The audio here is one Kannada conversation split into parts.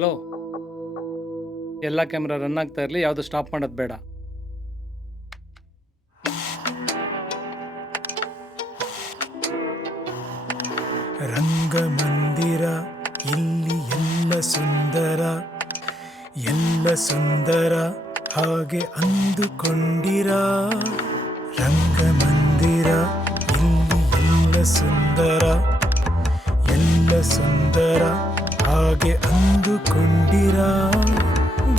ಹಲೋ? ಎಲ್ಲ ಕ್ಯಾಮ್ರಾ ರನ್ ಆಗ್ತಾ ಇರಲಿ, ಯಾವುದು ಸ್ಟಾಪ್ ಮಾಡೋದು ಬೇಡ. ರಂಗಮಂದಿರ, ಇಲ್ಲಿ ಎಲ್ಲ ಸುಂದರ ಎಲ್ಲ ಸುಂದರ ಹಾಗೆ ಅಂದುಕೊಂಡಿರ? ರಂಗಮಂದಿರ, ಇಲ್ಲಿ ಎಲ್ಲ ಸುಂದರ ಎಲ್ಲ ಸುಂದರ ಹಾಗೆ ಅಂದುಕೊಂಡಿರ.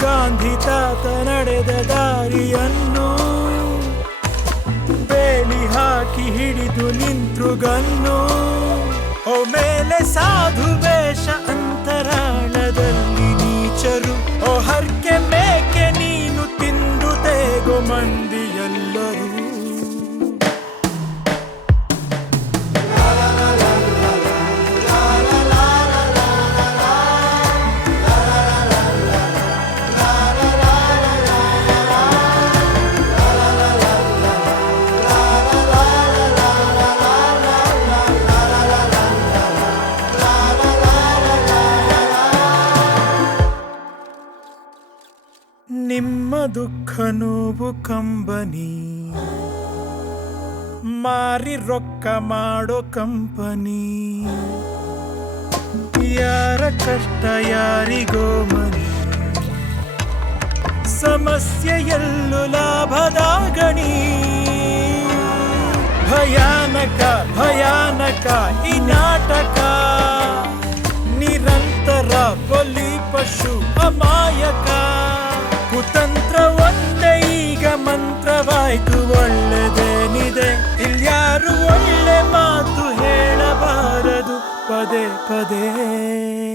ಗಾಂಧಿ ತಾತ ನಡೆದ ದಾರಿಯನ್ನು ಬೇಲಿ ಹಾಕಿ ಹಿಡಿದು ನಿಂತೃಗನ್ನು ಓ ಮೇಲೆ ಸಾಧು ವೇಷ ಅಂತರಾಳದಲ್ಲಿ ನೀಚರು. ಓ ಹರ್ಕೆ ಮೇಕೆ ನೀನು ತಿಂದು ತೇಗೋ ಮಂದಿಯೆಲ್ಲರೂ. ನಿಮ್ಮ ದುಃಖ ನೋವು ಕಂಬನಿ. ಮಾರಿ ರೊಕ್ಕ ಮಾಡೋ ಕಂಪನಿ. ಯಾರ ಕಷ್ಟ ಯಾರಿಗೋ ಮನಿ. ಸಮಸ್ಯೆಯಲ್ಲೂ ಲಾಭದ ಗಣಿ ಭಯಾನಕ ಭಯಾನಕ ಈ ನಾಟಕ. ನಿರಂತರ ಬಲಿ ಪಶು ಅಮಾಯಕ ಮಂತ್ರವಾಯ್ತು ಒಳ್ಳೆದೇನಿದೆ? ಇಲ್ಯಾರು ಒಳ್ಳೆ ಮಾತು ಹೇಳಬಾರದು? ಪದೇ ಪದೇ.